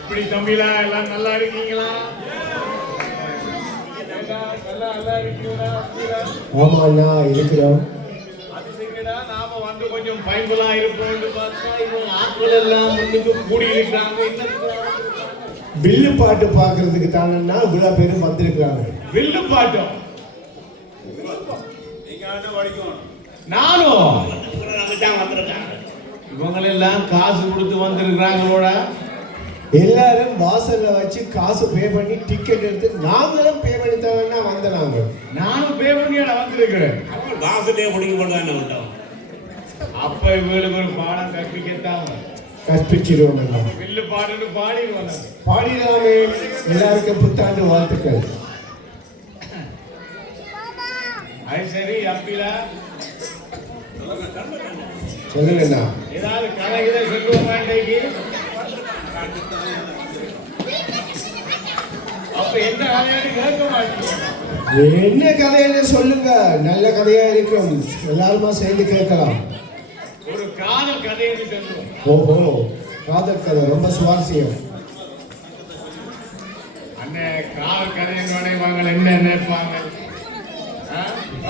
இப்படி தம்பிலா எல்லாம் நல்லா இருக்கீங்களா? நல்லா இருக்கீங்களா? ஆமா அண்ணா இருக்கிறோம். அது சரிடா, நாம வந்து கொஞ்சம் பயன்பலா இருப்போம்னு பார்த்தா இவங்க ஆட்கள் எல்லாம் முன்னுக்கு கூடி இருக்கிறாங்க. வில்லு பாட்டு பாக்குறதுக்கு தானன்னா இவ்வளவு பேரும் வந்திருக்கிறாங்க. வில்லு பாட்டம் நானும் இவங்களெல்லாம் காசு கொடுத்து வந்திருக்கிறாங்களோட எல்லாரும் வாசல்ல வச்சு காசு பே பண்ணி டிக்கெட் எடுத்து நாங்களும் பே பண்ணி தரேன்னா வந்த நானும் பே பண்ணி வந்திருக்கிறேன். காசுலேயே முடிக்க போட்டோம். அப்ப இவங்களுக்கு ஒரு பாடம் கற்பிக்கத்தான் கற்பிச்சிருவோம். வில்லு பாடுன்னு பாடிடுவாங்க. பாடிடாமே. எல்லாருக்கும் புத்தாண்டு வாழ்த்துக்கள். அது சரி அப்பிலா சொல்லுங்கண்ணா. ஏதாவது கதை இதை சொல்லுவோமா இன்றைக்கு? அப்ப என்ன கதையானு கேட்க மாட்டீங்க. என்ன கதைன்னு சொல்லுங்க, நல்ல கதையா இருக்கும், எல்லாருமா சேர்ந்து கேட்கலாம். ஒரு காதல் கதைன்னு சொல்லுவோம். ஓஹோ, காதல் கதை ரொம்ப சுவாரஸ்யம். அண்ணே காதல் கதைன்னு இவங்க என்ன நினைப்பாங்க?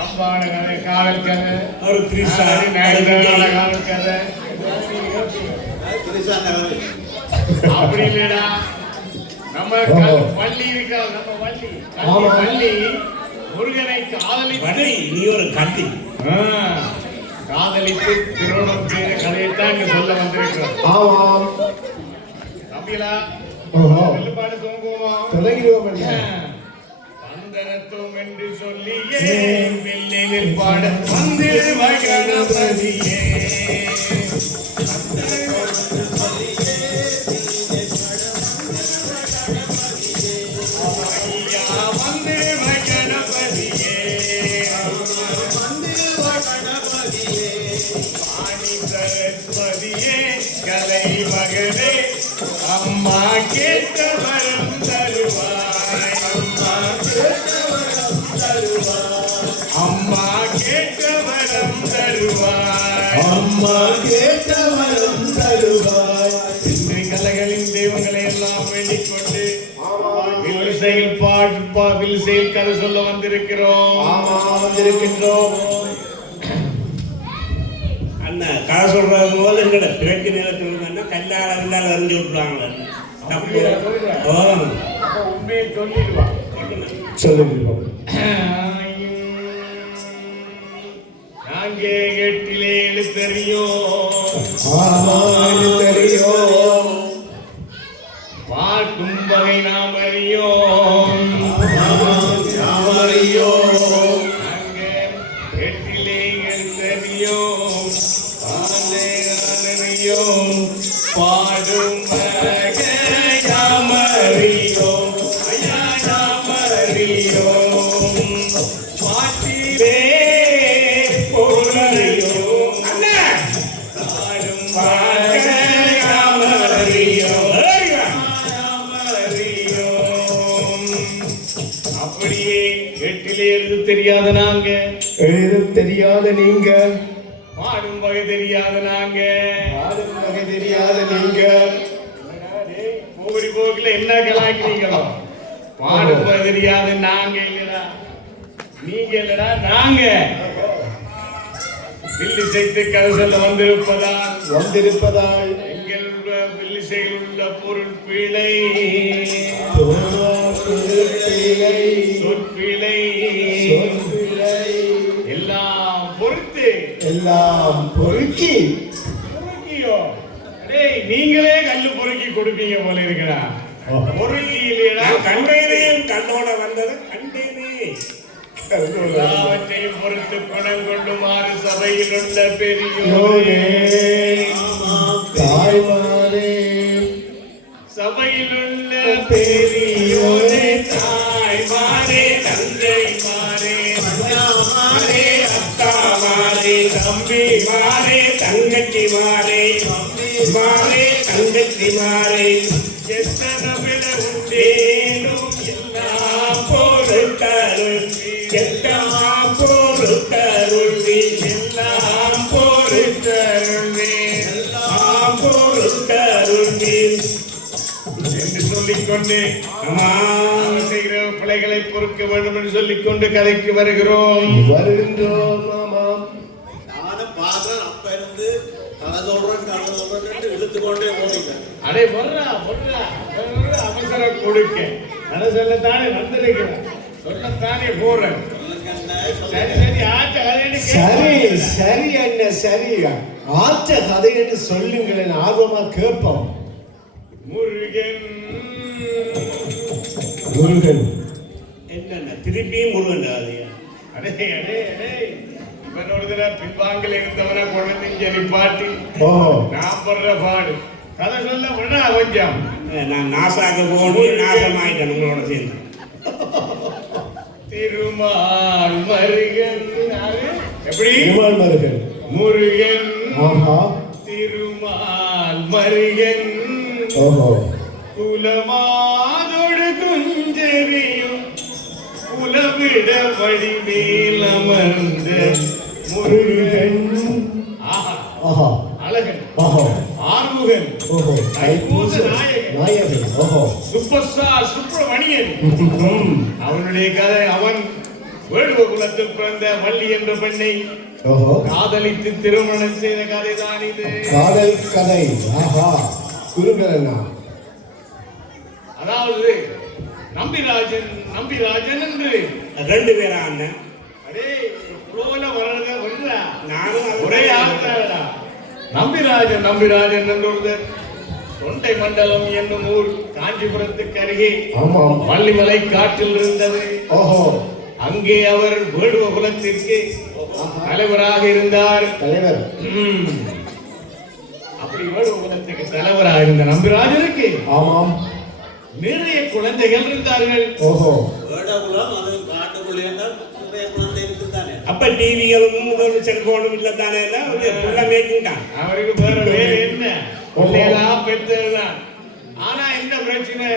அம்பான கதை, காதல் கதை, ஒரு காதல் கதை அப்படி இல்லடா. நம்ம வள்ளி இருக்கா, நம்ம வள்ளி முருகனை காதலித்து நீ ஒரு கட்டி காதலித்து திருமணம் செய்த கதையைத்தான் இங்க சொல்ல வந்திருக்கிறோம். ஆமாம் தம்பிலா பாடு தோங்குவோமா? தொடங்கிடுவோம். வந்தனத்தும் என்று சொல்லியே வெள்ளில் பாட வந்து மகணபதியே கலை மகனே அம்மா கேட்ட வரம் தருவாய். அம்மா கேட்ட வரம் தருவாய். அம்மா கேட்ட வரம் தருவாய். இன்று கலைகளின் தெய்வங்களை எல்லாம் வெளிக்கொண்டு வில்சையில் பாட்டு வில்சையில் கதை சொல்ல வந்திருக்கிறோம். அண்ணா கதை சொல்றது போல எங்கட பிறகு நிலத்துல கல்லால கல்லால அறிஞ்சு விட்டுருவாங்களே. உண்மையை சொல்லிடுவா. சொல்லுங்க. நாங்கே எட்டிலே தெரியும் பார்க்கும் வகை நாம் அறியோம். நாங்கே எட்டிலே தெரியும் பாடும் யாமறியோம் பாட்டிலே பொருளையோம் பாடும் அப்படியே எட்டிலே எழுத தெரியாத நாங்க, எழுத தெரியாத நீங்க, பாடும் வகை தெரியாத நாங்க, பாடும் வகை தெரியாத நீங்க, போகடி போகல என்ன கலாய்க்கிறீங்களோ? பாடும் வகை தெரியாத நாங்க இல்லடா, நீங்க இல்லடா நாங்க. வில்லிசைத்து கதை சொல்ல வந்திருப்பதால் எங்கள் வில்லிசையில் உள்ள பொருள் பிழை சொற்பிழை எல்லாம் பொறுத்து எல்லாம் பொறுக்கி நீங்களே கல்லு பொறுக்கி கொடுப்பீங்க போல இருக்கிறா. பொறுக்கி இல்லையா? கண்டேனையும் கண்ணோட வந்தது கண்டேனே. எல்லாவற்றையும் பொறுத்து குணம் கொண்டுமாறு சபையில் உள்ள பெரியோரே தாய்மாரே, சபையில் உள்ள பெரியோரே தாய்மாரே தந்தைமாரே அண்ணாமாரே அத்தாமாரே தம்பிமாரே தங்கச்சிமாரே மாரே தங்கச்சிமாரை எத்தனை விட உண்டேனும் எல்லாம் பொறுத்தருள் எல்லாம் பொறுத்தருள் எல்லாம் பொறுத்தருள்வே எல்லாம் பொறுத்தருள் என்று சொல்லிக்கொண்டு ஆமா நாங்கள் செய்கிற பிழைகளை பொறுக்க வேண்டும் என்று சொல்லிக்கொண்டு கதைக்கு வருகிறோம். வருகின்றோம் ஆமாம். நானும் பார்த்தேன். அப்ப இருந்து கதை சொல்றேன் இழுத்துக்கொண்டே போனீங்க. அடே வர்றா அவசரம் கொடுக்க அதை சொல்லத்தானே வந்திருக்கிறேன், சொல்லத்தானே போறேன். சரி ஆச்ச கதைன்னு சரி கேட்க சரி என்ன சரி ஆற்ற கதை என்று சொல்லுங்களேன், ஆர்வமா கேட்போம். முருகன் முருகன் என்னென்ன திருப்பியும் முருகன் கதையா? அடே இவனோட பின்வாங்கல் இருந்தவனை குழந்தை நிப்பாட்டி ஓஹோ நான் படுற பாடு கதை சொல்ல விடா கொஞ்சம். நான் நாசாக்க போகணும், நாசமாயிட்டேன் உங்களோட சேர்ந்து. திருமால் மருகன் யாரு? எப்படி திருமால் முருகன். முருகன் ஆஹா திருமால் மருகன் ஓஹோ குலமாதொடு குஞ்செறியும் குலவிட வடிமேல் அமர்ந்த முருகன். ஆஹா ஆஹா அழகன் ஆஹா ஆறுமுகன் ஓஹோ தைப்பூச நாயகன் நாயகன் ஓஹோ சூப்பர் ஸ்டார் சுப்பிரமணியன். அவனுடைய கதை அவன் வேடுவ குலத்தில் பிறந்த வள்ளி என்ற பெண்ணை ஓஹோ காதலித்து திருமணம் செய்த கதைதான் இது. காதல் கதை. ஆஹா குருகலனா. அதாவது நம்பிராஜன் என்று ரெண்டு பேரா அண்ணன்? அடே புலோல வர்றா நானும் ஒரே ஆள்தாடா. நம்பிராஜன் என்று ஒருத்தர் தொண்டை மண்டலம் என்னும் ஊர் காஞ்சிபுரத்துக்கு அருகே ஆமாம். வள்ளிமலை காட்டில் இருந்தது. ஓஹோ அங்கே அவர் வேடுவ குலத்திற்கு தலைவராக இருந்தார். தலைவர். அப்படி வேடுவ குலத்துக்கு தலைவராக இருந்த நம்பிராஜனுக்கு ஆமாம். நிறைய குழந்தைகள் இருந்தார்கள். ஓஹோ வேடகுலம் அது காட்டுக்குள்ளே நிறைய குழந்தை இருக்குதானே. அப்ப டிவிகளும் செல்போனும் இல்ல தானே, புள்ள மேக்கிங் தான். அவருக்கு வேற வேலை என்ன, பிள்ளைகளா பெற்றதுதான். ஆனா இந்த பிரச்சனை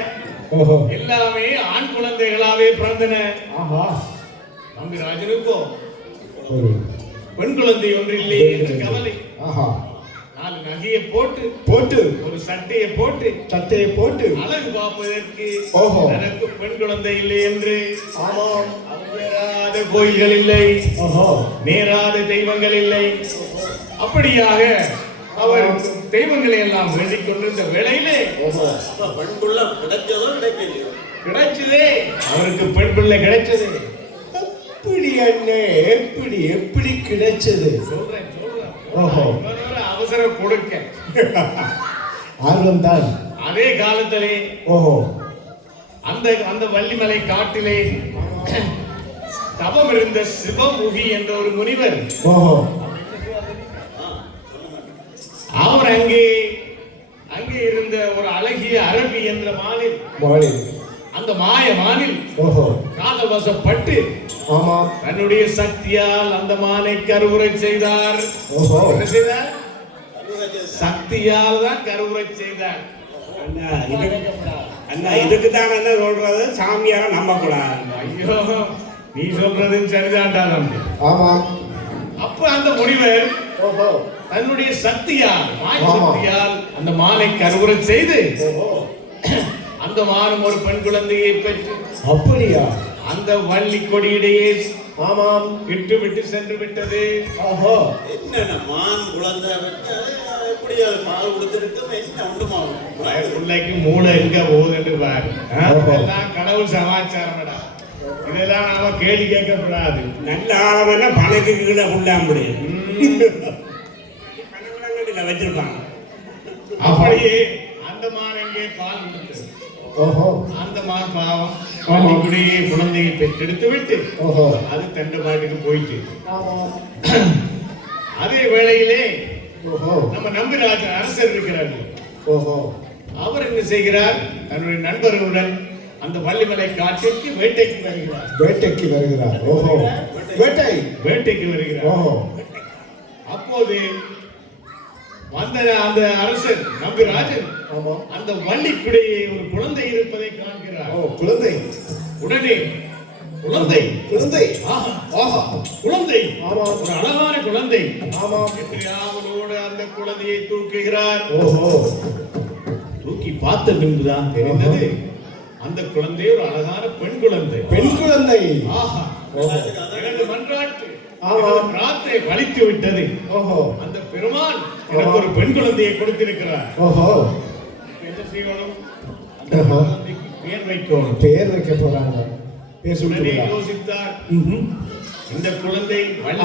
ஓஹோ எல்லாமே ஆண் குழந்தைகளாவே பிறந்தன. ஆஹா நம்பிராஜனுக்கோ ஒரு பெண் குழந்தை ஒன்று இல்லையே என்ற கவலை. ஆஹா 4 நகையை போட்டு போட்டு ஒரு சட்டையை போட்டு சட்டையை போட்டு அழகு பார்ப்பதற்கு ஓஹோ. எனக்கு பெண் குழந்தை இல்லை என்று ஆமாம். அவராத கோயில்கள் இல்லை, ஓஹோ நேராத தெய்வங்கள் இல்லை. அப்படியாக அவர் தெய்வங்களை எல்லாம் வேண்டிக் கொண்டிருந்த வேளையிலே ஓஹோ அப்ப பெண்குள்ள கிடைச்சதோ கிடைக்கலையோ. கிடைச்சதே, அவருக்கு பெண் பிள்ளை கிடைச்சது. எப்படி அண்ணே எப்படி எப்படி கிடைச்சது? சொல்றேன் ஓஹோ. இன்னொரு அவசரம் கொடுக்க. ஆர்வம் தான். அதே காலத்திலே ஓஹோ அந்த வள்ளிமலை காட்டிலே தவம் இருந்த சிவமுகி என்ற ஒரு முனிவர். ஓஹோ அவர் அங்கே இருந்த ஒரு அழகிய அரபி என்ற மானில், மாலை. அந்த மாய மானில் ஓஹோ காதல் வசப்பட்டு ஆமாம். தன்னுடைய சக்தியால் அந்த மானை கருவுரை செய்தார். ஓஹோ என்ன செய்தார்? சக்தியால் தான் கருவுரை செய்தார். அண்ணா இதுக்கு தான் என்ன சொல்றது, சாமியார நம்ப கூடாது. ஐயோ நீ சொல்றதும் சரிதான்டா தம்பி. ஆமாம். அப்ப அந்த முனிவர் ஓஹோ தன்னுடைய சக்தியால் மாய ஆமா. சக்தியால் அந்த மானை கருவுரை செய்து ஓஹோ அந்த மானும் ஒரு பெண் குழந்தையை பெற்று அப்படியா? அந்த வள்ளி கொடியிடையே ஆமாம். விட்டு சென்று விட்டது. ஓஹோ என்னென்ன மான் குழந்தை வச்சு எப்படி அது பால் கொடுத்துருக்கும் என்ன ஒன்றுமாகும். பிள்ளைக்கு மூளை எங்க போகுதுன்னு பாரு. ஓஹோ. இதெல்லாம் கடவுள் சமாச்சாரம்டா. இதெல்லாம் நாம கேள்வி கேட்க கூடாது. நல்ல ஆழமென்னா பணக்கு கீழே புள்ளா முடியும். பணக்குளங்கள்ல வச்சிருப்பாங்க. அப்படியே அந்த மான் எங்கே பால் கொடுத்தது. ஓஹோ அந்த மான் பாவம் வள்ளிக்குடியே குழந்தையை பெற்றெடுத்து விட்டு ஓஹோ அது தண்டு பாட்டுக்கு போயிட்டு. ஆமாம். அதே வேளையிலே ஓஹோ நம்ம நம்பிராஜன் அரசர் இருக்கிறார். ஓஹோ அவர் என்ன செய்கிறார்? தன்னுடைய நண்பர்களுடன் அந்த வள்ளிமலை காட்டிற்கு வேட்டைக்கு வருகிறார். வேட்டைக்கு வருகிறார். ஓஹோ வேட்டை. வேட்டைக்கு வருகிறார். ஓஹோ அப்போது வந்த அந்த அரசன் நம்பிராஜன் ஆமா. அந்த வள்ளிக்குடையே ஒரு குழந்தை இருப்பதை காண்கிறார். ஓ, குழந்தை. உடனே குழந்தை குழந்தை. ஆஹா ஆஹா. குழந்தை ஆமா. ஒரு அழகான குழந்தை. ஆமா. எப்படியாவதோடு அந்த குழந்தையை தூக்குகிறார். ஓஹோ. தூக்கி பார்த்த பின்புதான் தெரிந்தது அந்த குழந்தை ஒரு அழகான பெண் குழந்தை. பெண் குழந்தை. ஆஹா. ஓஹோ. எனது மன்றாட்டு ஆமா. பிரார்த்தனை பலித்து விட்டது. ஓஹோ. அந்த பெருமான் எனக்கு ஒரு பெண் குழந்தையை கொடுத்திருக்கிறார். ஓஹோ. என்ன செய்யணும்? அந்த ஆஹா. குழந்தைக்கு பேர் வைக்கணும். பேர் வைக்க போறாங்க. பேர் உடனே சொல்லுங்க. யோசித்தார். ம்ஹும். இந்த குழந்தை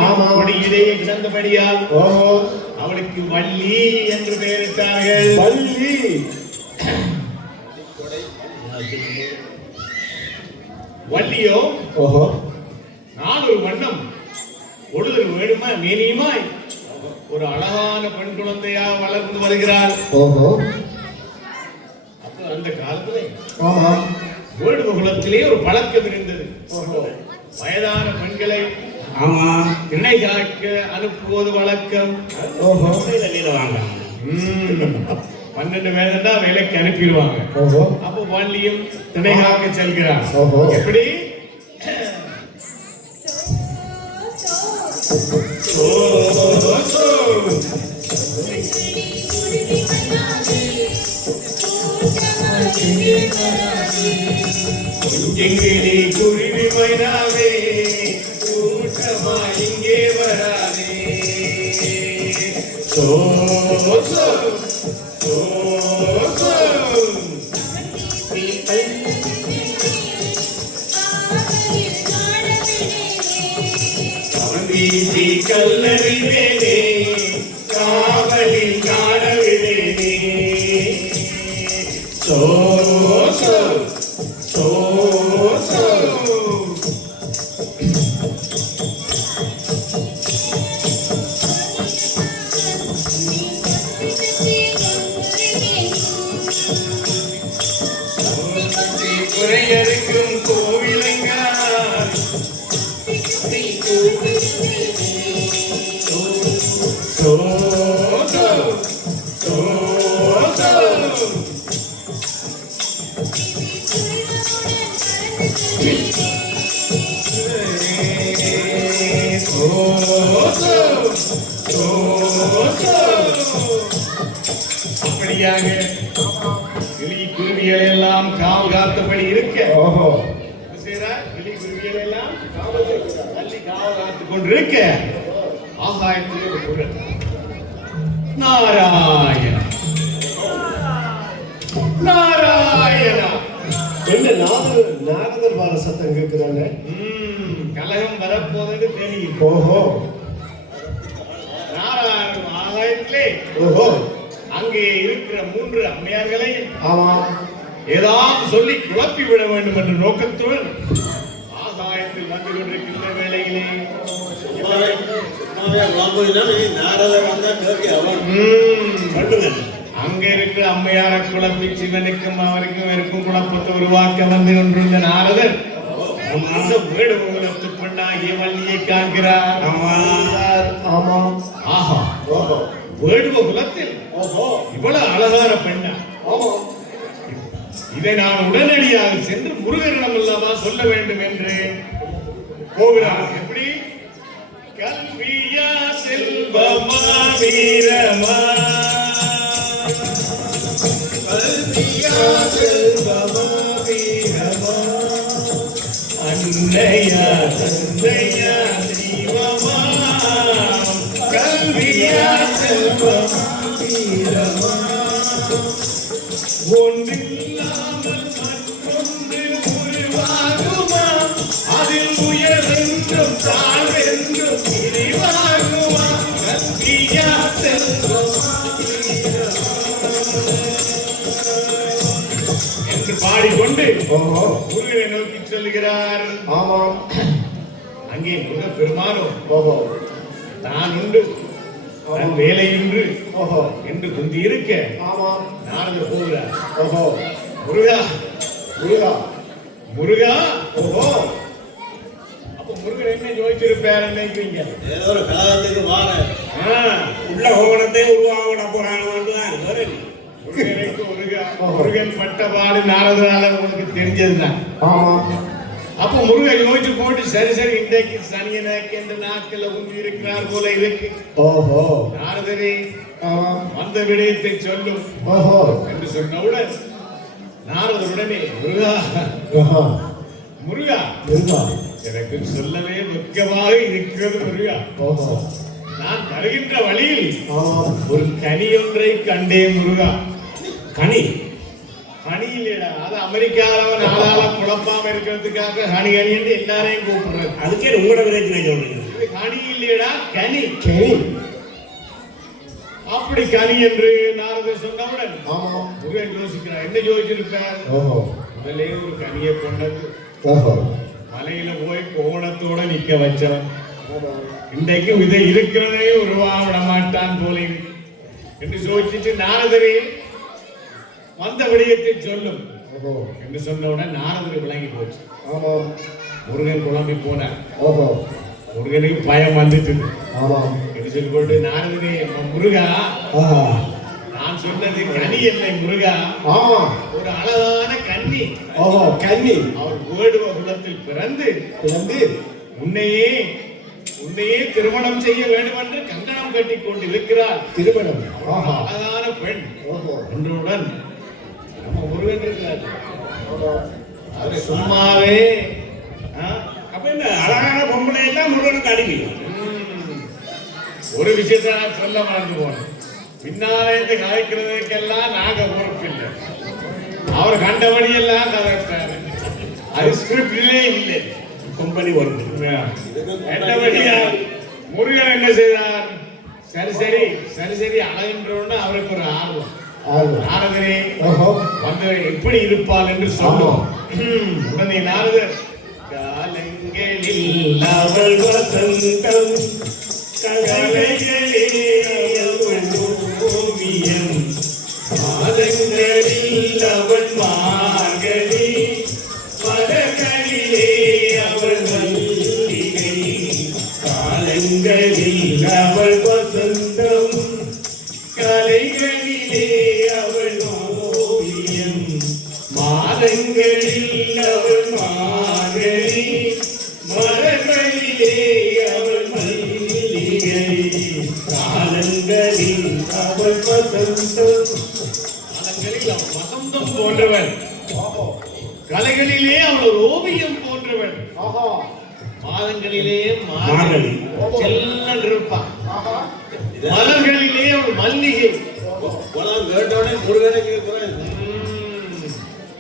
ஆமா. வள்ளியிலே கிடந்தபடியால் ஓஹோ. அவளுக்கு வள்ளி என்று பெயரிட்டார்கள். வள்ளி. வள்ளியோ ஓஹோ. நான் ஒரு வண்ணம் பொழுதல் வேணுமா மேனியுமாய் ஒரு அழகான பெண் குழந்தையா வளர்ந்து வருகிறாள். ஓஹோ. அப்ப அந்த காலத்துல ஆமா. வேடுவ குலத்திலே ஒரு பழக்கம் இருந்தது. ஓஹோ. வயதான பெண்களை ஆமா. திணை காக்க அனுப்புவது வழக்கம். ஓஹோ. வேலை வாங்க. 12 வேலைன்னா வேலைக்கு அனுப்பிடுவாங்க. ஓஹோ. அப்போ வள்ளியும் திணை காக்க செல்கிறார். ஓஹோ. எப்படி? எங்கிலே குருவி மைனாவே கூட்டமா இங்கே வராதே. சோ சோ சோ சோ வீசி கல்லறி வேலே காவலில் காணவிடே. சோ சோ சோ சோ குறையறுக்கும் கோவிலங்கார் சோ சோ சோ சோ அப்படியாக கிளி குருவிகள் எல்லாம் காவல் காத்தபடி இருக்க ஓஹோ. என்ன செய்றார்? கிளி குருவிகள் எல்லாம் தள்ளி காவல் காத்துக் கொண்டிருக்க ஆகாயத்தில் ஒரு குரல். நாராயணா நாராயணா. என்ன நாரதர் பார சத்தம் கேட்கிறாங்க. கலகம் வரப்போதுன்னு தெரியும். ஓஹோ. நாராயண ஆகாயத்திலே ஓஹோ. அங்கே இருக்கிற 3 அம்மையார்களையும் ஆமா. ஏதாவது சொல்லி குழப்பி விட வேண்டும் என்ற நோக்கத்துடன் ஆகாயத்தில் வந்து கொண்டிருக்கின்ற வேளையிலே நாரதர் வந்தா கேட்க அவன் சொல்லுங்க. அங்க இருக்கிற அம்மையாரை குழப்பி சிவனுக்கும் அவருக்கும் இருக்கும் குழப்பத்தை உருவாக்க வந்து கொண்டிருந்த நாரதர் அந்த வேடு முகலத்து பெண்ணாகிய வள்ளியை காண்கிறார். ஆமா. ஆமா. ஆஹா. ஓஹோ. வேடுவ குலத்தில் ஓஹோ. இவ்வளவு அழகான பெண்ணா? ஆமா. இதை நான் உடனடியாக சென்று முருகனிடம் அல்லவா சொல்ல வேண்டும் என்று போகிறார். எப்படி? கல்வியா செல்வமா வீரமா கல்வியா செல்வமா வீரமா அன்னையா தந்தையா தெய்வமா கல்வியா செல்வமா வீரமா ஒன்றில்லாமல் மற்றொன்று உருவாகுமா அதில் உயர்வென்றும் தாழ்வென்றும் விரிவாகுமா கல்வியா செல்வமா என்று பாடிக்கொண்டு ஓஹோ. முருகனை நோக்கி செல்கிறார். ஆமாம். அங்கே முருக பெருமானோ ஓஹோ. நான் உண்டு தன் வேலை இன்று ஓஹோ. என்று குந்தி இருக்க ஆமாம். நாரதர் போகிறார். ஓஹோ. முருகா முருகா. முருகா. ஓஹோ. அப்ப முருகன் என்ன ஜோதிச்சிருப்பாரு நினைக்கிறீங்க? ஏதோ ஒரு கலகத்துக்கு வார ஆ, உள்ள கோவணத்தை உருவாக போறாங்க முருகனுக்கு முருகன் பட்ட பாடு நாரதனால உங்களுக்கு தெரிஞ்சதுதான். ஆமா. அப்போ முருகன் யோசிச்சு போட்டு சரி சரி இன்றைக்கு சனியனாக்கு என்ற நாட்கள் உண்டு இருக்கிறார் போல இருக்கு. ஓஹோ. நாரதரே ஆமா. அந்த விடயத்தை சொல்லும் ஓஹோ. என்று சொன்னவுடன் நாரதருடனே முருகா ஆஹா. முருகா முருகா. எனக்கு சொல்லவே வெட்கமாக இருக்கிறது முருகா. ஓஹோ. நான் வருகின்ற வழியில் ஆமா. ஒரு கனி ஒன்றை கண்டேன் முருகா. கனி ஹனி இல்லடா, அது அமெரிக்காவில் நாளால குழப்பாம இருக்கிறதுக்காக ஹனி ஹனி என்று எல்லாரையும் கூப்பிடுறது. அதுக்கே உங்களோட பிரச்சனை சொல்றீங்க. இது ஹனி இல்லடா, கனி. கனி. அப்படி கனி என்று நாரதர் சொன்னவுடன் ஆமா. முருகன் யோசிக்கிறார், என்ன யோசிச்சிருப்பார்? ஓஹோ. முதலே ஒரு கனியை கொண்டது ஓஹோ. மலையில போய் கோணத்தோட நிக்க வச்சவன் இன்றைக்கு இதை இருக்கிறதே உருவா விட மாட்டான் போல இருக்கு என்று யோசிச்சுட்டு நாரதரே வந்த விடயத்தை சொல்லும் ஓஹோ. என்று சொன்னவுடன் நாரதர் விளங்கி போச்சு. ஆமா. முருகன் குழம்பி போனார். ஓஹோ. முருகனுக்கு பயம் வந்துட்டு ஆமா. என்று சொல்லி போட்டு நாரதரே முருகா, ஆஹா. நான் சொன்னது கனி இல்லை முருகா, ஆமா. ஒரு அழகான கன்னி. ஓஹோ. கன்னி. அவள் வேடுவ குலத்தில் பிறந்து வந்து உன்னையே திருமணம் செய்ய வேண்டும் என்று கங்கணம் கட்டி கொண்டு இருக்கிறாள். திருமணம். ஆஹா. அழகான பெண் ஓஹோ. என்றுடன் நம்ம முருகன் இருக்கிறார். ஓஹோ. அது சும்மாவே ஆ, அப்ப இந்த அழகான பொம்பளை எல்லாம் முருகனுக்கு அடிமை. ஒரு விஷயத்தை நான் சொல்ல மறந்து போனேன். பின்னாலே இந்த கதைக்கிறதுக்கெல்லாம் நாங்க பொறுப்பில்லை. அவர் கண்டபடியெல்லாம் கதைப்பாரு. அது ஸ்கிரிப்டிலே இல்லை. கம்பெனி வருது. என்னபடியா முருகன் என்ன செய்தார்? சரி சரி சரி சரி அழகின்றோன்னு அவருக்கு ஒரு ஆர்வம். ஆர்வம். நாரதரே ஓஹோ. வந்து எப்படி இருப்பாள் என்று சொன்னோம். உடனே நாரதர் காலங்களில் அவள் வசந்தம் கலைகளே அவள் ஓவியம் மாதங்களில் அவள் மார்கழி மலர்களிலே அவள் மல்லிகை காலங்களில் அவள் வசந்தம் கலைகளிலே அவள் ஓவியம் மாதங்களில் அவள் மார்கழி மலர்களிலே அவள் மல்லிகை காலங்களில் அவள் வசந்தம். காலங்களில் அவள் வசந்தம் போன்றவள், கலைகளிலே அவள் ஒரு ஓவியம் போன்றவள், ஆஹா. மாதங்களிலே மார்கழி. செல்லன் இருப்பான், மலர்களிலே அவள் மல்லிகை. உலகம் கேட்டோடனே முருகனுக்கு இருக்கிறேன்.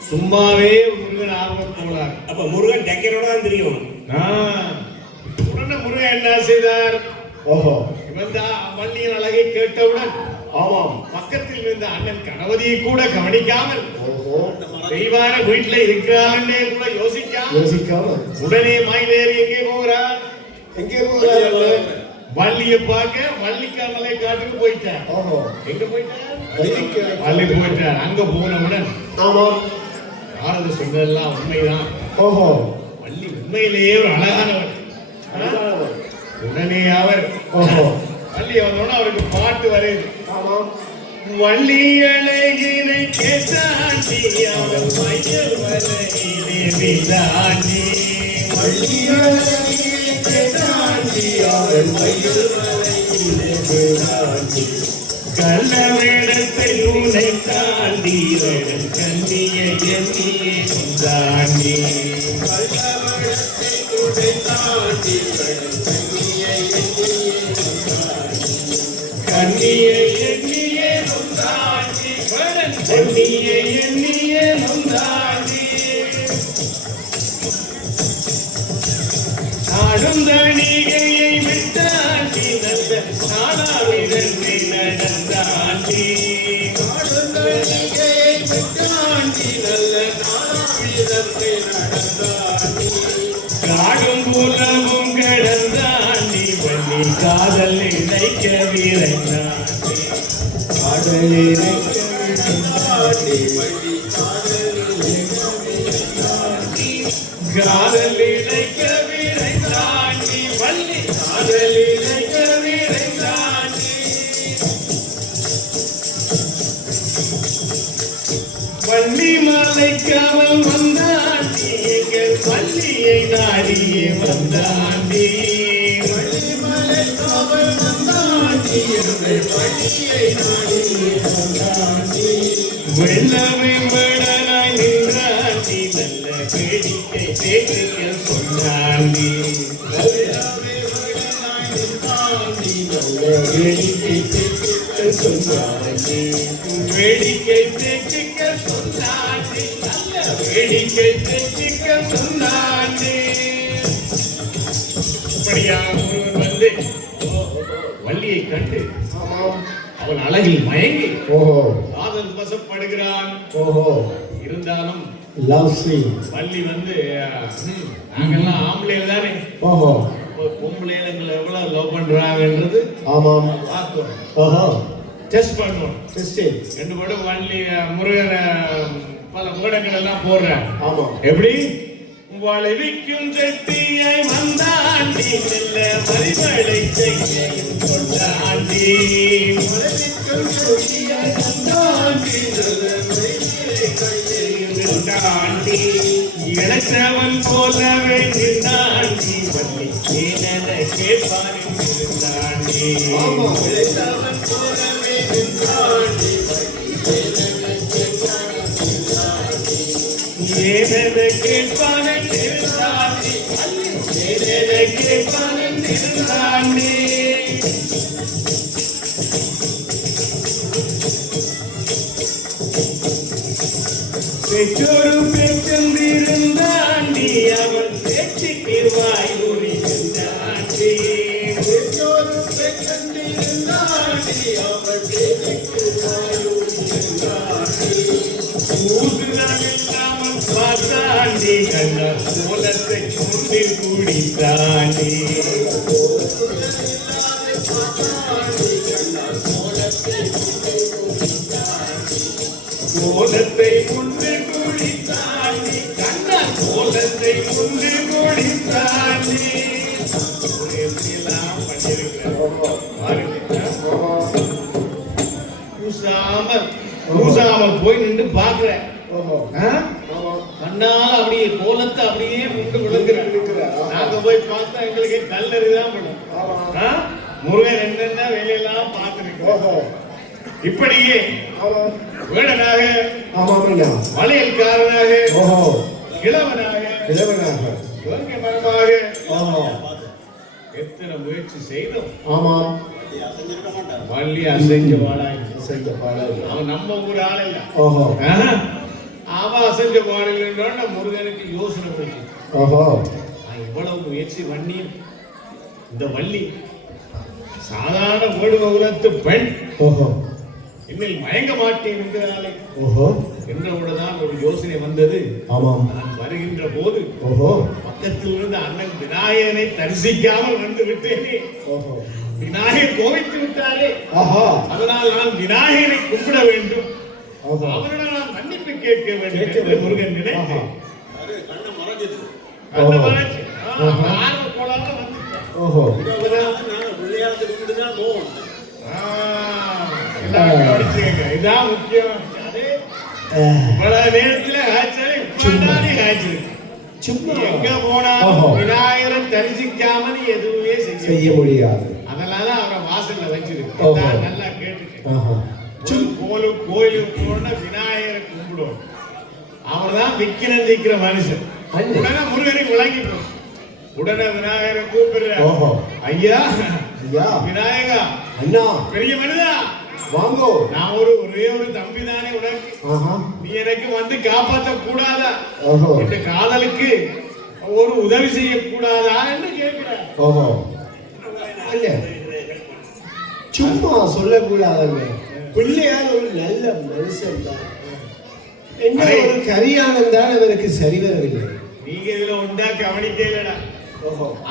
சும்மாவே முருகன் ஆர்வம் போலார். அப்ப முருகன் டெக்கரோட தான் தெரியும். உடனே முருகன் என்ன செய்தார்? ஓஹோ. இவன் தான் வள்ளியின் அழகை கேட்டவுடன் ஆமாம். பக்கத்தில் இருந்த அண்ணன் கணவதியை கூட கவனிக்காமல், ஓஹோ. தெய்வான வீட்டுல இருக்கிறாள்னே கூட யோசிக்காமல் யோசிக்காம உடனே மயிலேறி எங்கே போகிறார்? எங்கே போகிறாரு? வள்ளியை பார்க்க வள்ளிக்காமலை காட்டுக்கு போயிட்டார். ஓஹோ. எங்க போயிட்டார்? வள்ளிக்கு. வள்ளி போயிட்டார். அங்க போனவுடன் ஆமாம். நாரது சொன்னதெல்லாம் உண்மைதான். ஓஹோ. வள்ளி உண்மையிலேயே ஒரு அழகானவர். உடனே அவர் ஓஹோ. வள்ளி வந்தோட அவருக்கு பாட்டு வருது. ஆமாம். வள்ளி அழகினை கேட்டாண்டி அவள் மயில் வலையிலே விழாண்டி, வள்ளி அழகினை கேட்டாண்டி அவள் மயில் வலையிலே விழாண்டி, கள்ளவிடத்தை உன்னை தாண்டி அவள் கண்ணியை எண்ணியே தாண்டி, கள்ளவிடத்தை உன்னை தாண்டி அவள் கண்ணியை எண்ணியே கண்ணியை எண்ணியே நொந்தாண்டி, கண்ணியை எண்ணியே நொந்தாண்டி, நாடும் தணிகையை விட்டாண்டி நல்ல நாடாவிடன்றி நடந்தாண்டி, நாடும் தணிகையை விட்டாண்டி நல்ல நாடாவிடன்றி நடந்தாண்டி, காடும் புலவும் கடந்தாண்டி வள்ளி காதல் இணைக்க விரைந்தாண்டி, காதல் இணைக்க விரைந்தாண்டி வள்ளி காதல் இணைக்க விரைந்தாண்டி, காதல் இணைக்க விரைந்தாண்டி. வள்ளி மலைக்காமல் வந்தாண்டி எங்கள் வள்ளியை நாடியே வந்தாண்டி வள்ளி மலைக்காமல் வந்தாண்டி எங்கள் வள்ளியை நாடியே வந்தாண்டி வெள்ளமே வேடனாய் நின்றாண்டி நல்ல வேடிக்கை பேச்சுக்கள் சொன்னாண்டி வெள்ளமே வேடனாய் நின்றாண்டி நல்ல வேடிக்கை பேச்சுக்கள் சொன்னாண்டி வேடிக்கை பேச்சுக்கள் சொன்னாண்டி நல்ல வேடிக்கை பேச்சுக்கள் சொன்னாண்டி இப்படியா ஒருவன் வந்து வள்ளியை கண்டு அவன் அழகில் மயங்கி ஓஹோ காதல் வசப்படுகிறான். ஓஹோ இருந்தாலும் லவ் சீன். வள்ளி வந்து நாங்கெல்லாம் ஆம்பளையில தானே ஓஹோ பொம்பளையில எங்களை எவ்வளவு லவ் பண்றாங்கன்றது ஆமாம். பார்க்கணும், ஓஹோ டெஸ்ட் பண்ணணும். டெஸ்டிங். ரெண்டு படம் வள்ளி முருகனை பல வேடங்கள் எல்லாம் போடுறாங்க. ஆமாம். எப்படி வளைவிக்கும் செட்டியை வந்தாண்டி நல்ல மறிமலை செய்யும் கொண்டாண்டி வளைவிக்கும் செட்டியை வந்தாண்டி நல்ல மறிமலை செய்யும் கொண்டாண்டி இளச்சவன் போலவே நின்றாண்டி வள்ளி ஏனென கேட்பான் இருந்தாண்டி இளச்சவன் போலவே நின்றாண்டி ஏனென கேட்பான் இருந்தாண்டி ஏனென கேட்பான் இருந்தாண்டி பெற்றோரு பெற்றிருந்தாண்டி அவன் பேச்சுக்கு வாய் உரிந்தாண்டி பெற்றோரு பெற்றிருந்தாண்டி அவன் பேச்சுக்கு வாய் உரிந்தாண்டி ஊதுதான் இல்லாமல் பார்த்தாண்டி கண்ண சோளத்தை கொண்டு குடித்தாண்டி சோளத்தை கொண்டு குடித்தாண்டி கண்ண சோளத்தை கொண்டு குடித்தாண்டி எப்படியெல்லாம் பண்ணிருக்கிறேன் பூசாமல் போய் நின்று பாக்குறேன். கண்ணால அப்படியே கோலத்தை அப்படியே முண்டு விழுங்குறேன். நாங்க போய் பார்த்தா எங்களுக்கு கல்லறிதான் பண்ணும். முருகன் என்னென்ன வேலையெல்லாம் பார்த்துருக்கோம். இப்படியே வேடனாக, வளையல்காரனாக, கிழவனாக, வேங்கை மரமாக எத்தனை முயற்சி செய்தோம். ஆமாம். வள்ளி அசைஞ்ச பாடாய். அவன் நம்ம ஊர் ஆள் இல்ல. அவன் அசைஞ்ச பாடல் முருகனுக்கு யோசனை போச்சு. இவ்வளவு முயற்சி பண்ணி இந்த வள்ளி சாதாரண வேடுவகுலத்து பெண் இன்னில் மயங்க மாட்டேன் என்கிறாளே என்றவுடன் ஒரு யோசனை வந்தது. நான் வருகின்ற போது பக்கத்தில் இருந்து அண்ணன் விநாயகனை தரிசிக்காமல் வந்து விட்டேனே. விநாயகர் கோவித்து விட்டாரே. அதனால் நான் விநாயகனை கும்பிட வேண்டும், அவரிடம் நான் மன்னிப்பு கேட்க வேண்டும் என்று முருகன் நினைத்தேன். இதான் முக்கியம். நேரத்தில் எங்க போனாலும் விநாயகரை தரிசிக்காமல் எதுவுமே செய்ய முடியாது. அதனால அவரை வாசல்ல வச்சிருக்கேன். நல்லா கேட்டுக்கேன். கோயிலுக்கு போன விநாயகரை கும்பிடுவோம். அவர் தான் விக்கிரம் தீக்கிற மனுஷன். உடனே முருகனை விளங்கிப்போம். உடனே விநாயகரை கூப்பிடுற, ஐயா விநாயகா, அண்ணா பெரிய மனிதா வாங்கோ, நான் ஒரே ஒரு தம்பி தானே உனக்கு, நீ எனக்கு வந்து காப்பாற்ற கூடாதா, இந்த காதலுக்கு ஒரு உதவி செய்ய கூடாதா என்று கேட்கிறார். சும்மா சொல்லக்கூடாதுங்க. பிள்ளையார் ஒரு நல்ல மனுஷன் தான். என்ன ஒரு கரியானம் தான் அவருக்கு சரி வரவில்லை. நீங்க இதுல ஒன்றா கவனிக்கலடா.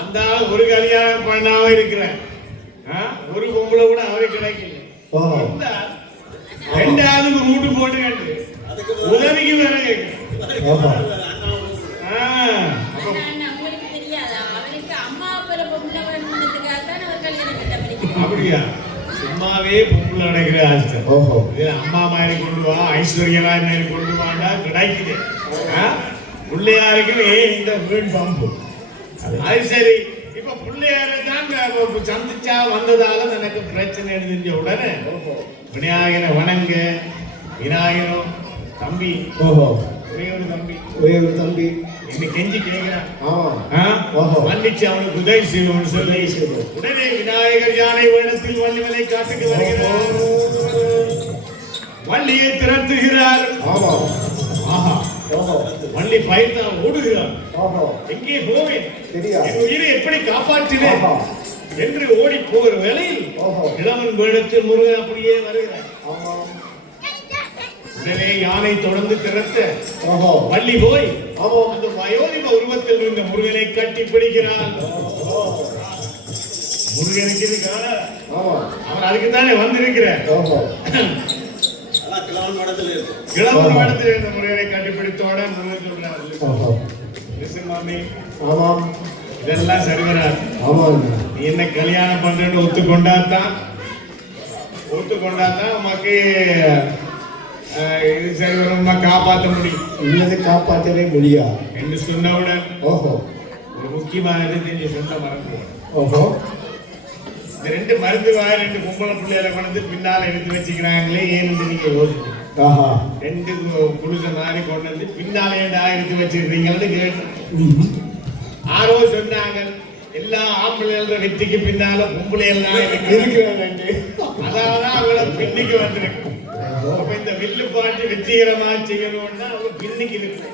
அந்த ஒரு கல்யாணம் பண்ணாம இருக்கிறேன், ஒரு பொம்பளை கூட அவருக்கு கிடைக்கல. ரெண்டாவது ரூட்டு போட்டு உதவிக்கு வேற அப்படியா? சும்மா அம்மாவே பொம்பளை அடைக்கிற ஆசை. ஓஹோ. இது அம்மா மாதிரி கொண்டு வா, ஐஸ்வர்யமா மாதிரி கொண்டு வாண்டா கிடைக்குது. பிள்ளையாருக்கு இந்த வீண் பம்பு. அது சரி. இப்ப பிள்ளையாரு தான் சந்திச்சா வந்ததால எனக்கு பிரச்சனை தெரிஞ்ச உடனே விநாயகரை வணங்க. விநாயகரும் தம்பி, ஓஹோ, ஒரே ஒரு தம்பி, ஒரே ஒரு தம்பி என்ன கெஞ்சி கேட்கிறான். ஓஹோ. மன்னிச்சு அவனுக்கு உதவி செய்வோம்னு சொல்லி உடனே விநாயகர் யானை வேடத்தில் வள்ளிமலை காட்டுக்கு வருகிறார். வள்ளியை திரட்டுகிறார். ஆமா. ஆஹா. ஓஹோ. வள்ளி பயந்தா ஓடுகிறார். ஓஹோ. எங்கே போவேன், சரியா? என் உயிரை எப்படி காப்பாற்றினேன் ஆஹா. என்று ஓடி போகிற வேளையில் ஓஹோ. இளவன் வேடத்தில் முருகன் அப்படியே வருகிறார். ஆமா. உடனே யானை தொடர்ந்து திறத்த ஓஹோ. வள்ளி போய் ஆமா. அந்த வயோதிப உருவத்தில் இருந்த முருகனை கட்டி பிடிக்கிறான். முருகனுக்கு இதுக்காக ஆமா. அவன் அதுக்குத்தானே வந்திருக்கிறார். ஓஹோ. அதான் கிழவன் மடத்துல இருக்கு. கிழவன் இடத்தில் இருந்த முருகனை கண்டுபிடித்தோட முருகன் சொல்றார், ஓஹோ. "லிசன் மாமி, ஆமாம். இதெல்லாம் சரி வராது. ஆமாங்க. நீ என்ன கல்யாணம் பண்றேன்னு ஒத்துக்கொண்டாதான் உமக்கு இது சரி வரும், காப்பாற்ற முடியும் இல்லது காப்பாற்றவே முடியாது என்று சொன்னவுடன் ஓஹோ. ஒரு முக்கியமானது நீங்க சொன்ன மறந்து. ஓஹோ. இந்த ரெண்டு மருந்து வாய் ரெண்டு பொம்பளை பிள்ளைகளை கொண்டு பின்னால எடுத்து வச்சுக்கிறாங்களே ஏன்னு நீங்க யோசிச்சு. ஆஹா. ரெண்டு புருஷ மாதிரி கொண்டு வந்து பின்னால ஏன்டா எடுத்து வச்சிருக்கீங்கன்னு கேட்டு ஆரோ சொன்னாங்க. எல்லா ஆம்பளைகள வெற்றிக்கு பின்னால பொம்பளைகள் தான் இருக்கிறாங்க. அதான் அவங்கள பின்னிக்கு வந்திருக்கு. அப்ப இந்த வில்லு பாட்டு வெற்றிகரமா செய்யணும்னா அவங்க பின்னிக்கு இருக்கு.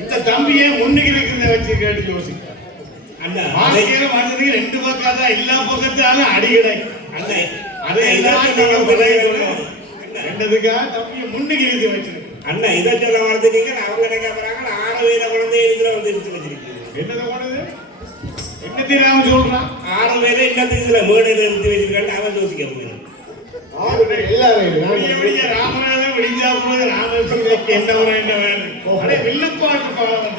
இந்த தம்பியை முன்னுக்கு இருக்கிறத வச்சு கேட்டு யோசிக்க. அந்த வாழ்க்கையில மனிதனுக்கு ரெண்டு பக்கம் தான், எல்லா பக்கத்தாலும் அடிக்கடை. அந்த அதையெல்லாம் நீங்க விளைய சொல்லணும். ரெண்டதுக்காக தம்பியை முன்னுக்கு இருந்து வச்சிருக்கு. அண்ணா இதை சொல்ல வளர்த்துட்டீங்க. அவங்க நினைக்க போறாங்க 6 வயது குழந்தை இதுல வந்து எடுத்து வச்சிருக்கீங்க. என்னது போனது என்ன தெரியாம சொல்றான். 6 வயது இன்னத்துக்கு இதுல மேடையில எடுத்து வச்சிருக்காங்க. அவன் யோசிக்க போகிறேன். விடிய ராமநாதன் விடிஞ்சா போது ராமேஸ்வரத்துக்கு என்ன வரும் என்ன வேணும். அடே வில்லுப்பாட்டு பாடம்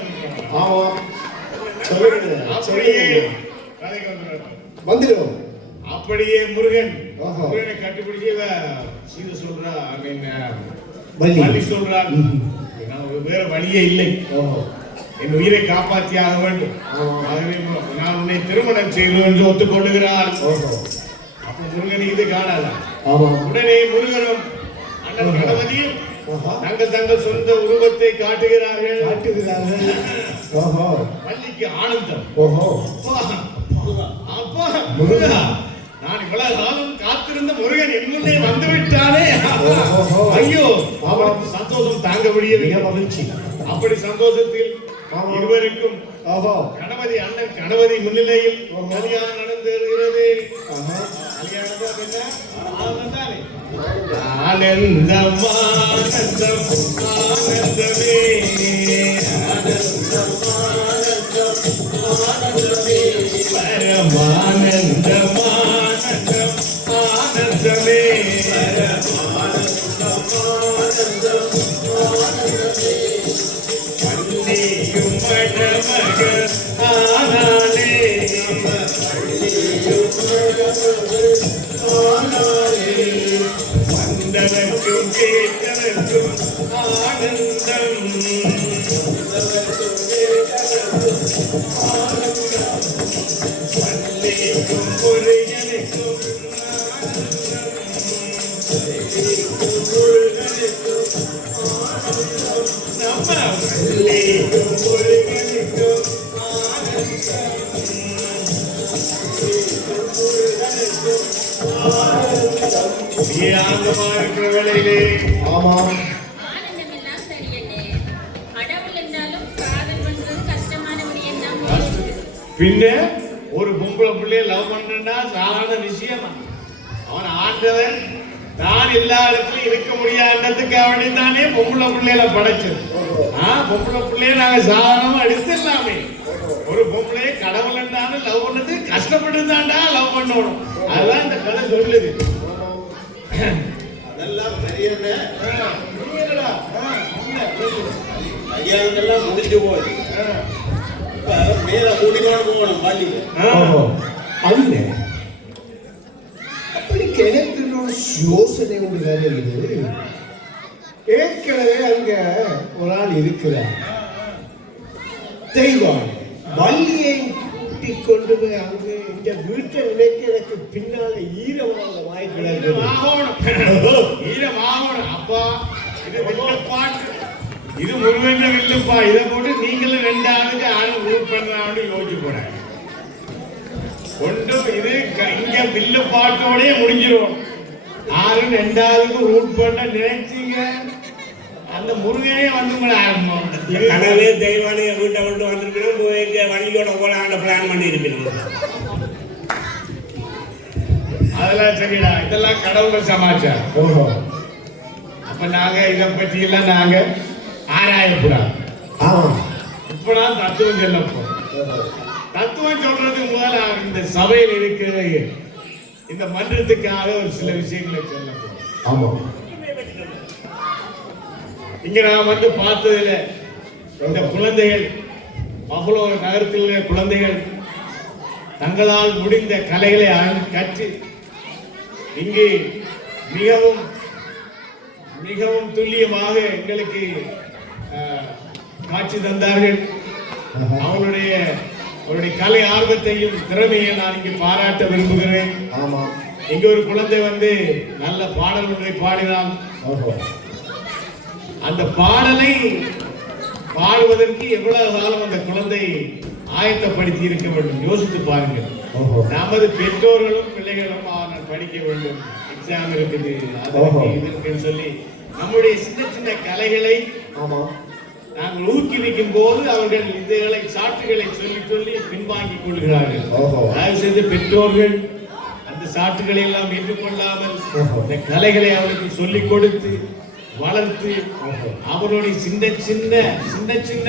ஆமா. சொல்லுங்க. அப்படியே கதைக்கு வந்துடும். அப்படியே முருகன் ஆஹா. முருகனை கட்டுப்பிடிச்சு சீதை சொல்றா, வள்ளி. வள்ளி சொல்றா, நான் வேற வழியே இல்லை, ஓஹோ. என் உயிரை காப்பாற்றியாக வேண்டும், ஆகவே நான் உன்னை திருமணம் செய்வேன் என்று ஒத்துக்கொள்ளுகிறார். ஓஹோ. அப்ப முருகன் இது காணாதா. ஆமா. உடனே முருகனும் அண்ணன் கணபதியும் ஆஹா. தங்கள் சொந்த உருவத்தை காட்டுகிறார்கள். காட்டுகிறார்கள். ஓஹோ. வள்ளிக்கு ஆனந்தம். ஓஹோ. அப்பா முருகா, நான் இவ்வளவு காலம் காத்திருந்த முருகன் என் முன்னே வந்து விட்டானே. ஓஹோ. ஐயோ, அவனுக்கு சந்தோஷம் தாங்க முடியவில்லை. மிக மகிழ்ச்சி. அப்படி சந்தோஷத்தில் ஆமா. இருவருக்கும் ஓஹோ. அண்ணன் கணபதி முன்னிலையில் ஓஹோ. கல்யாணம் நடந்தேறுகிறது. ஆஹா. கல்யாணம் தான் என்ன? ஆனந்தம் தானே. ஆனந்தம் ஆனந்தம் ஆனந்தமே, ஆனந்தம் ஆனந்தம் ஆனந்தமே, பரமானந்தம் ஆனந்தம் ஆனந்தமே, பரமானந்தம் ஆனந்தம் ஆனந்தமே, பள்ளியும் மணமக ஆனாலே, பள்ளியும் மணமக ஆனாலே, வந்தவர்க்கும் கேட்டவர்க்கும் ஆனந்தம், பள்ளிக்கும் முருகனுக்கும் ஆனந்தம், முருகனுக்கும் ஆனந்தம், நம்ம பள்ளிக்கும் முருகனுக்கும் ஆனந்தம், ஆனந்தமா இருக்கிற வேளையிலே ஆமாம். ஆனந்தமெல்லாம் சரியல்லே. கடவுள் என்றாலும் காதல் பண்றது கஷ்டமான விடயம் தான். பின்ன ஒரு பொம்பளை பிள்ளைய லவ் பண்ணா சாதாரண விஷயமா? அவன் ஆண்டவன் நான் எல்லா இடத்துலயும் இருக்க முடியாததுக்கு அவனே தானே பொம்பளை பிள்ளையில படைச்சது. பொம்பளை பிள்ளைய நாங்க சாதாரணமா எடுத்துடலாமே. ஒரு பொம்பளைய கடவுள் என்றாலும் லவ் பண்ணது கஷ்டப்பட்டு தாண்டா லவ் பண்ணணும். அதுதான் இந்த கதை சொல்லுது. அதெல்லாம் பெரியண்ணே. புரியலடா. கல்யாணத்தெல்லாம் முடிஞ்சு போகுது. இப்ப மேல கூட்டிக்கொண்டு போகணும் பள்ளிக்கு. ஓஹோ. அல்ல. அப்படி கிணத்து யோசனை ஒன்று வருகிறது. ஏற்கனவே அங்க ஒரு ஆள் இருக்கிறார். தெய்வான் வள்ளியை கூட்டிக் கொண்டு போய் அங்கு இந்த வீட்டை நினைக்க எனக்கு பின்னால ஈரமாக வாய் கிடக்குது. ஈரமாகணும் அப்பா. இது வில்லுப்பாட்டு, இது முருகன் வில்லுப்பா. இதை போட்டு நீங்களும் 2 ஆளுக்கு ஆளும் ரூட் பண்றான்னு யோசிச்சு போறாங்க. ஒன்றும் இது இங்க வில்லுப்பாட்டோடய முடிஞ்சிடும். ஆளும் 2 ஆளுக்கு ரூட் பண்ண நினைச்சீங்க, அந்த முருகனே வந்து ஆரம்பம். கனவே தெய்வானைய வீட்டை விட்டு வந்திருக்கணும், வண்டியோட போலாண்ட பிளான் பண்ணி இருப்பீங்க. அதெல்லாம் சரிடா, இதெல்லாம் கடவுள் சமாச்சாரம். ஓஹோ. அப்ப நாங்க இதை பற்றி எல்லாம் நாங்க ஆராயக்கூடாது. ஆமா. இப்ப நான் தத்துவம் சொல்ல போறேன். தத்துவம் சொல்றதுக்கு முதல்ல இந்த சபையில் இருக்கிற இந்த மன்றத்துக்காக ஒரு சில விஷயங்களை சொல்ல போறேன். ஆமா. இங்க நான் வந்து பார்த்ததுல இந்த குழந்தைகள், பஃபலோ நகரத்தில் உள்ள குழந்தைகள் தங்களால் முடிந்த கலைகளை கற்று இங்கே மிகவும் மிகவும் துல்லியமாக எங்களுக்கு காட்சி தந்தார்கள். அவருடைய கலை ஆர்வத்தையும் திறமையை நான் இங்கு பாராட்ட விரும்புகிறேன். ஆமா. இங்க ஒரு குழந்தை வந்து நல்ல பாடல் ஒன்றை பாடினான். அந்த பாடலை பாடுவதற்கு எவ்வளவு காலம் அந்த குழந்தை ஆயத்தப்படுத்தி இருக்க வேண்டும், யோசித்து பாருங்கள். நமது பெற்றோர்களும் பிள்ளைகளும் படிக்க வேண்டும், எக்ஸாம் இருக்குது, இருக்குன்னு சொல்லி நம்முடைய சின்ன சின்ன கலைகளை நாங்கள் ஊக்குவிக்கும் போது அவர்கள் இதுகளை சாட்டுகளை சொல்லி சொல்லி பின்வாங்கிக் கொள்கிறார்கள். தயவு செய்து பெற்றோர்கள் அந்த சாட்டுகளை எல்லாம் ஏற்றுக்கொள்ளாமல் இந்த கலைகளை அவருக்கு சொல்லிக் கொடுத்து வளர்த்து அவருடைய சின்ன சின்ன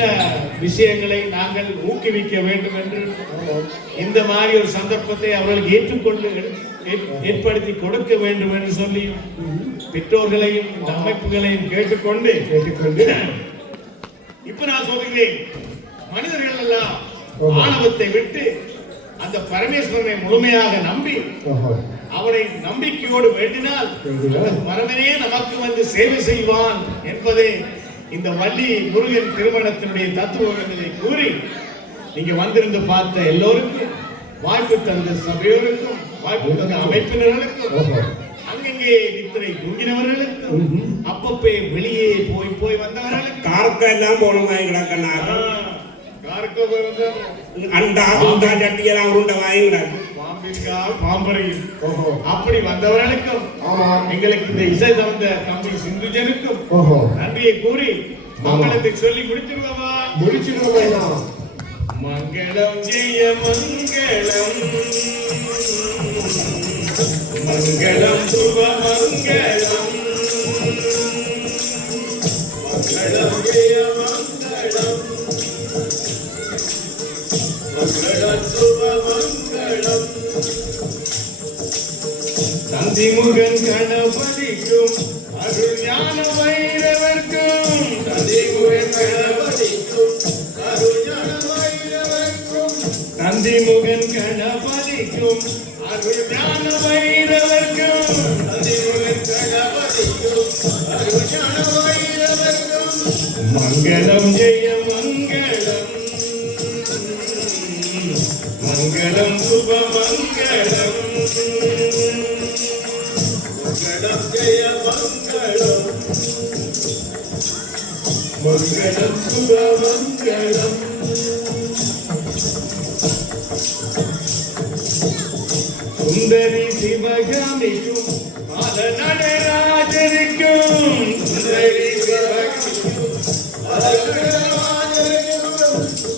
விஷயங்களை நாங்கள் ஊக்குவிக்க வேண்டும் என்று இந்த மாதிரி ஒரு சந்தர்ப்பத்தை அவர்களுக்கு ஏற்படுத்தி கொடுக்க வேண்டும் என்று சொல்லி பெற்றோர்களையும் இந்த அமைப்புகளையும் கேட்டுக்கொண்டு இப்ப நான் சொல்கிறேன், மனிதர்கள் எல்லாம் ஆணவத்தை விட்டு அந்த பரமேஸ்வரனை முழுமையாக நம்பி அவனை நம்பிக்கையோடு வேண்டினால் பரமனே நமக்கு வந்து சேவை செய்வான் என்பதை இந்த வள்ளி முருகன் திருமணத்தினுடைய தத்துவம் என்பதை கூறி நீங்க வந்திருந்து பார்த்த எல்லோருக்கும், வாய்ப்பு தந்த சபையோருக்கும், வாய்ப்பு தந்த அமைப்பினர்களுக்கும், அங்கங்கே நித்திரை தூங்கினவர்களுக்கும், அப்பப்பே வெளியே போய் வந்தவர்களுக்கு, கார்க்கெல்லாம் போன மாதிரி கிடக்கண்ணா, கார்க்கோ போய் வந்த அந்த சட்டியெல்லாம் உருண்டை வாங்கிக்கிறாங்க, பாம்பரையும் அப்படி வந்தவர்களுக்கும், எங்களுக்கு இந்த இசை தந்த தம்பி சிந்துஜனுக்கும் நன்றியை கூறி மங்களத்தை சொல்லி முடிச்சிருவோமா? மங்களம் ஜெய மங்களம், மங்களம் சுப மங்களம், மங்களம் ஜெய மங்களம், மங்களம் சுப மங்களம். தந்திமுகன் கணபதிக்கும் அருள் ஞான வைரவர்க்கும், தந்திமுகன் கணபதிக்கும் அருள் ஞான வைரவர்க்கும், தந்திமுகன் கணபதிக்கும் அருள் ஞான வைரவர்க்கும், தந்திமுகன் கணபதிக்கும் அருள் ஞான வைரவர்க்கும். மங்களம் ஜெய மங்களம், மங்களம் சுப மங்களம், மங்களம் ஜெய மங்களம், மங்களம் சுப மங்களம். சுந்தரி சிவகாமிக்கும் பால நடராஜருக்கும், சுந்தரி சிவகாமிக்கும் பால நடராஜருக்கும்,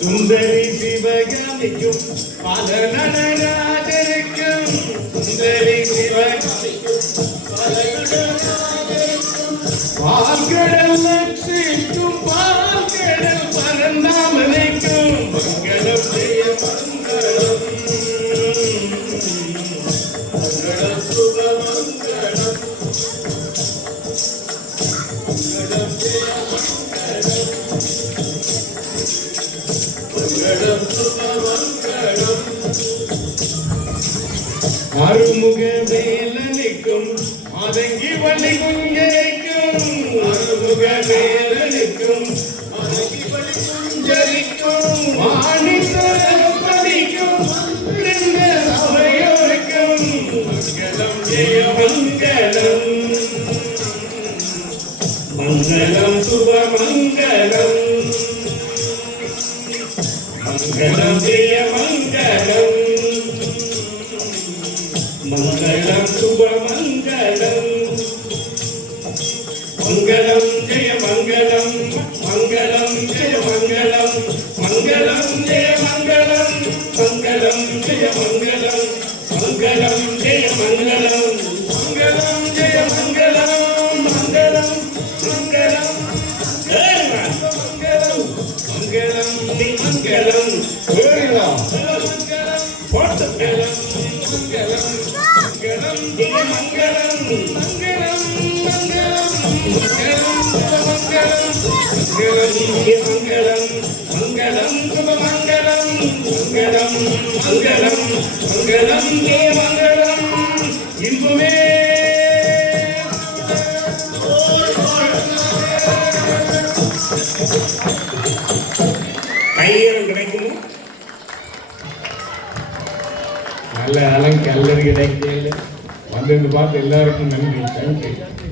சுந்தரி சிவகாமிக்கும் பால நடராஜருக்கும், சுந்தரி சிவகாமிக்கும் பால நடராஜருக்கும். பால்கடல் லட்சிக்கும் பால்கடல் பரந்தாமனைக்கும், மங்களம் ஜெய மங்களம், மங்களம் சுப மங்களம், மங்களம் ஜெய மங்களம், மங்களம் சுப மங்களம். அருமுக வேலனுக்கும் அதை பள்ளி குஞ்சரிக்கும் அருமுக வேலனுக்கும் குஞ்சரிக்கும் மாணிசரம் படிக்கும் அவையோருக்கும் மங்களம் ஜெய மங்களம் மங்களம் சுப மங்களம் மங்களம் ஜெய மங்களம் மங்களம் சுப மங்களம் மங்களம் ஜெய மங்களம் மங்களம் ஜெய மங்களம் மங்களம் ஜெய மங்களம் மங்களம் ஜெய மங்களம் மங்களம் ஜெய மங்களம் மங்களம் ஜெய மங்களம் மங்களம் மங்களம் மங்களம் மங்களம் போட்டமங்கலம் மங்களம் மங்களம் ஜெய மங்களம் மங்களம் மங்களம் மங்களம் மங்களம் மங்களம் சுபமங்கலம் மங்களம் மங்களம் மங்களம் ஜெய மங்களம் இன்பமே கையேறம் கிடைக்குமோ நல்ல அலங்கு அல்லது கிடைக்கல வந்து பார்த்து எல்லாருக்கும் நன்றி தேங்க்யூ